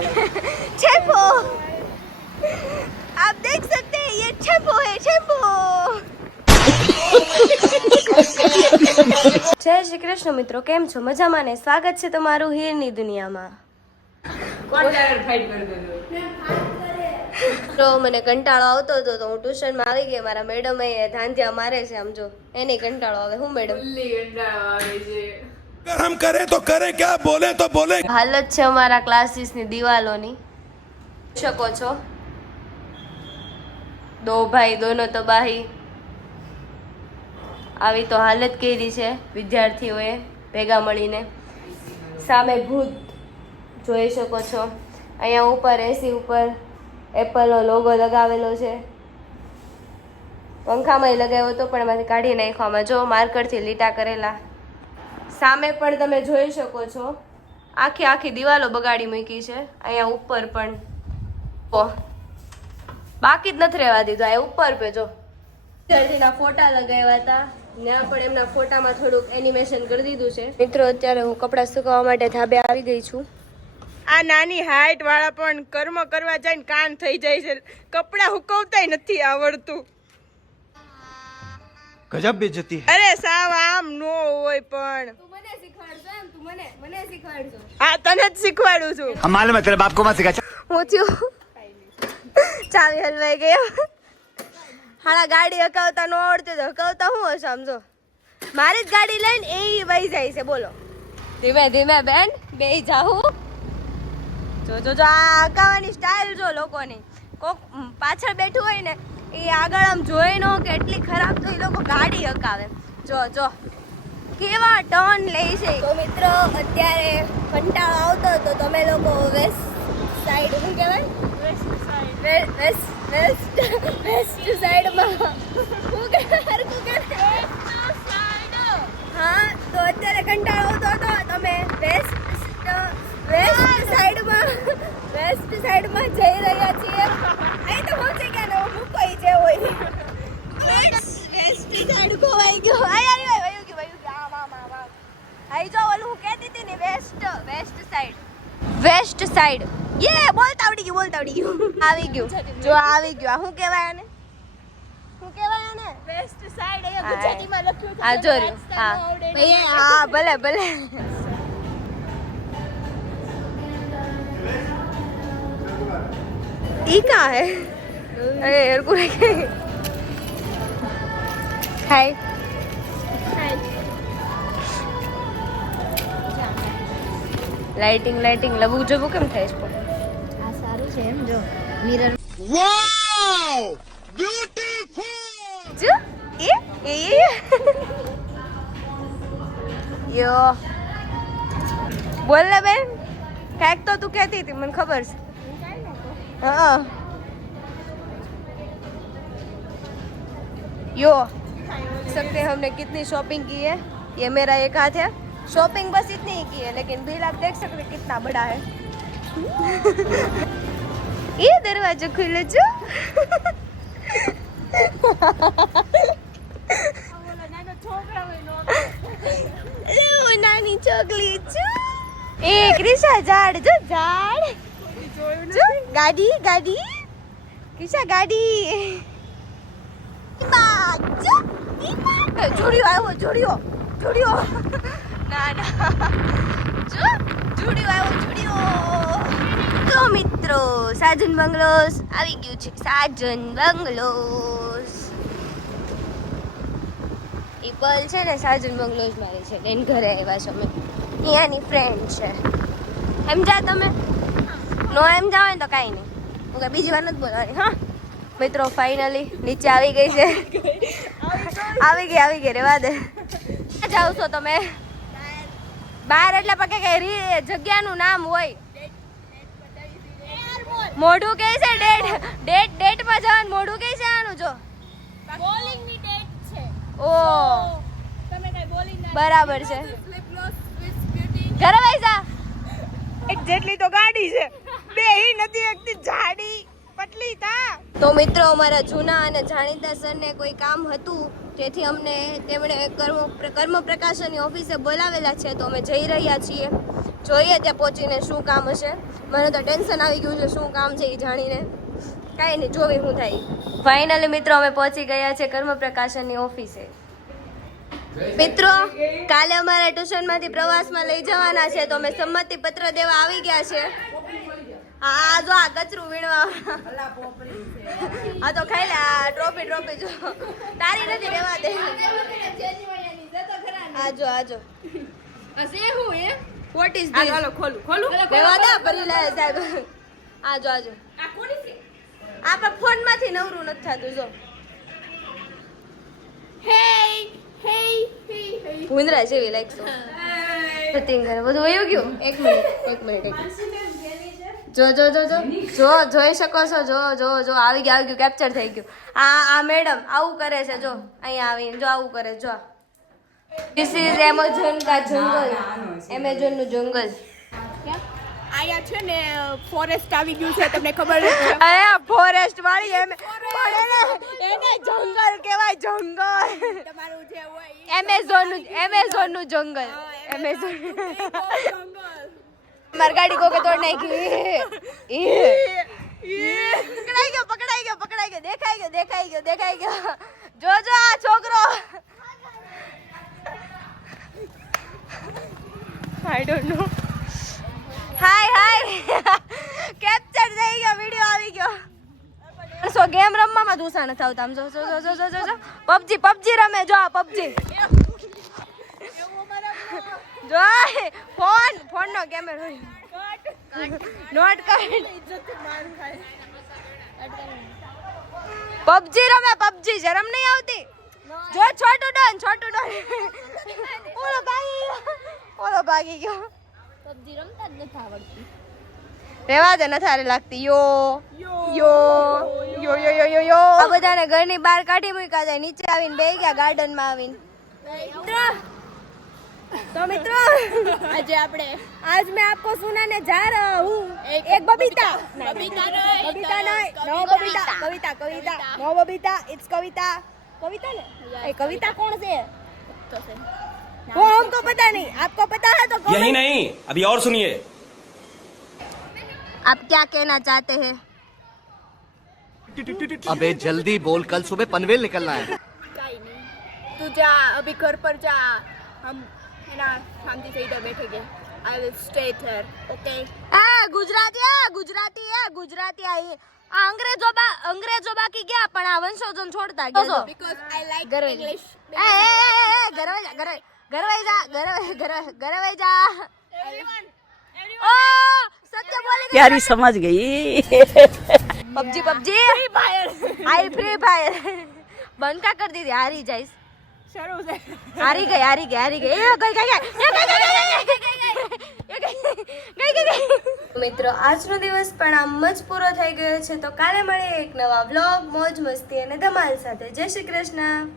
Shampoo आप देख सकते हैं ये शैम्पू है शैम्पू। જય શ્રી કૃષ્ણ મિત્રો, કેમ છો? મજામાં ને? સ્વાગત છે તમારું હીરની દુનિયામાં। તો મને કંટાળો આવતો હતો તો હું ટ્યુશનમાં આવી ગઈ। મારા મેડમ એ ધાંધિયા મારે છે, આમ જો એને કંટાળો આવે। હું મેડમ हम करे तो करे क्या, बोले तो बोले। હાલત છે અમારા ક્લાસીસની દિવાલોની, શકો છો। દો ભાઈ દોનો તબાહી, આવી તો હાલત કરી છે વિદ્યાર્થીઓએ ભેગા મળીને। સામે ભૂત જોઈ શકો છો। અહીંયા ઉપર એસી ઉપર એપલનો લોગો લગાવેલો છે, પંખામાં લગાવ્યો હતો પણ એમાંથી કાઢી નાખ્યો। આમાં જો માર્કરથી લીટા કરેલા। સામે પણ તમે જોઈ શકો છો આખી આખી દિવાલો બગાડી મૂકી છે। અહીંયા ઉપર પણ બાકી જ નથી રહેવા દીધું। આ ઉપર પે જો વિદ્યાર્થીના ફોટા લગાવ્યા હતા, ત્યાં પણ એમના ફોટામાં થોડુંક એનિમેશન કરી દીધું છે। મિત્રો અત્યારે હું કપડાં સુકવવા માટે ધાબે આવી ગઈ છું। આ નાની હાઈટ વાળા પણ કર્મ કરવા જઈને કાન થઈ જાય છે, કપડા હુકવતાય નથી આવડતું। गजब बेइज्जती है। અરે સાવ આમ નો હોય પણ હા તને જ શીખવાડું છું। हम मालूम है तेरे बाप को मत सिखा। હું થયું ચાવી હલવાઈ ગયો। હાણા ગાડી હકાવતા ન આવડતી તો હકાવતા હું હશે? સમજો મારી જ ગાડી લઈને એ વહી જાય છે। બોલો ધીમે ધીમે બેન બેહી જાઉં। જો જો જો આ હકાવવાની સ્ટાઇલ જો લોકોની, કોક પાછળ બેઠું હોય ને એ આગળ આમ જોઈ ન કે એટલી ખરાબ તો એ લોકો ગાડી હકાવે। જો જો કેવા ટર્ન લે છે। તો મિત્રો અત્યારે કંટાળો આવતો તો તમે લોકો વેસ્ટ સાઈડ શું કહેવાય વેસ્ટ સાઈડમાં શું કહેવાય હા, તો અત્યારે કંટાળો આવતો હતો તમે વેસ્ટ સાઈડમાં જઈ રહ્યા છીએ। અહીં તો પહોંચી ગયા ને મૂકોઈ જે હોય વેસ્ટ સાઈડ ખોવાઈ ગયો। વયું ગયું આમ આમ આમ આમ। અહીં જો ઓલું હું કહેતી હતી ને વેસ્ટ સાઈડ યે બોલતા આવડી ગયું આવી ગયું જો આવી ગયું। આ શું કહેવાય આને? શું કહેવાય આને? વેસ્ટ સાઈડ અહીંયા ગુજરાતીમાં લખ્યું છે। આ જો રહ્યું હા હા ભલે ભલે। ई कहाँ है? अरे यार को हाय લાઇટિંગ લબુ જબુ કેમ થાય છે? આ સારું છે એમ જો મિરર वाओ ब्यूटीफुल। જો એ યો બોલ ને બેન, કાંઈક તો તું કહેતી હતી મને ખબર છે। हाँ यो सकते हैं हमने कितनी शॉपिंग की है। ये मेरा एक हाथ है। शॉपिंग बस इतनी ही की है, लेकिन बिल आप देख सकते हैं कितना बड़ा है। ये दरवाजा खुले जो नानी चोकली जो ए कृषा झाड़ जो झाड़ जो गाड़ी किसा गाड़ी જોડ્યો ના જો જોડ્યો તો મિત્રો સાજન બંગલોસ આવી ગયું છે। સાજન બંગલોસ ઈ પલ છે ને સાજન બંગલોસ મારે છે એન ઘરે આવ્યા છે અમે, અહીંયાની ફ્રેન્ડ છે। સમજા તમે? નો એમ જાવ ને તો કાંઈ નહીં, હું કાંઈ બીજી વાર નથી બોલવાની। હા મિત્રો ફાઇનલી નીચે આવી ગઈ છે। આવી ગઈ રેવા દે। જાવ છો તમે બહાર એટલે પકે કે જગ્યાનું નામ હોય, મોઢું કહે છે ડેટ માં જવાનું મોઢું કહે છે આનું જો બોલિંગ ની ડેટ છે। ઓ તમે કઈ બોલિંગ બરાબર છે। ઘરે વઈ જા। એક જેટલી તો ગાડી છે, બે હી નથી એકથી જાડી આટલી તા તો મિત્રો અમારા જૂના અને જાણીતા સરને કોઈ કામ હતું તેથી અમને તેમણે કર્મ પ્રકાશનની ઓફિસે બોલાવેલા છે તો અમે જઈ રહ્યા છીએ જોઈએ ત્યાં પહોંચીને શું કામ હશે મને તો ટેન્શન આવી ગયું છે શું કામ છે એ જાણીને કાંઈ નહીં જોવી શું થાય ફાઇનલી મિત્રો અમે પહોંચી ગયા છે કર્મ પ્રકાશનની ઓફિસે મિત્રો કાલે અમારા ટ્યુશનમાંથી પ્રવાસમાં લઈ જવાના છે તો અમે સંમતિ પત્ર દેવા આવી ગયા છે હા જો આ કચરું વીણવા હા તો ખાઈ લે આ ટ્રોફી જો તારી નથી રહેવા દે આજો વોટ ઇઝ ધીસ ખોલું રહેવા દે ભરી લે સાહેબ આજો આ પણ ફોન માંથી નવરું નથી થતું જો ભૂંદરા જેવી લાગશો સતિંગ કરે બધું વયું ગયું એક મિનિટ જો જોઈ શકો છો જો આવી ગયું કેપ્ચર થઈ ગયું આ મેડમ આવું કરે છે જો અહીંયા આવીને જો આવું કરે જો ધીસ ઇઝ એમેઝોન કા જંગલ એમેઝોન નું જંગલ આયા છે ને ફોરેસ્ટ આવી ગયું છે તમને ખબર છે અરે ફોરેસ્ટ વાળી એને જંગલ કહેવાય જંગલ તમારું જે હોય એમેઝોન નું જંગલ એમેઝોન મારી ગાડી કોકે તોડ નાખી પકડાઈ ગયો દેખાઈ ગયો જો આ છોકરો I don't know hi capture થઈ ગયો વિડિયો આવી ગયો સો ગેમ રમવામાં દુસા ન થાવતા આમ જો પબજી રમે જો આ પબજી જો ફોન નો કેમેરો નોટ કર પબજી રમે પબજી શરમ નહીં આવતી જો છોટું ડોન ઓલો ભાગી ગયો પબજી રમતા જ નથી આવડતી રેવા દે નથી હારે લાગતી યો આ બધાને ઘરની બહાર કાઢી મૂક્યા જાય નીચે આવીને બેહી ગયા ગાર્ડન માં આવીને तो मित्रों आज मैं आपको सुनाने जा रहा हूँ एक बबीता इट्स कविता ने कविता कौन से है वो हमको पता नहीं आपको पता है तो यही नहीं अभी और सुनिए आप क्या कहना चाहते हैं अबे जल्दी बोल कल सुबह पनवेल निकलना है तू जा अभी घर पर जा हम है ना शांति से इधर बैठेंगे I will stay here okay Gujarati आई अंग्रेजो बाकी ગયા પણ આ વંશોજન છોડતા ગયા because I like ગરવાઈ English ગરવાઈ જા everyone ओ सत्य बोले प्यारी समझ गई पबजी आई फ्री फायर बंद का कर दी थी हारी जाइस શરૂ છે हारी गई મિત્રો આજનો દિવસ પણ આમ જ પૂરો થઈ ગયો છે તો કાલે મળીએ એક નવા વ્લોગ મોજ મસ્તી અને ધમાલ સાથે જય શ્રી કૃષ્ણ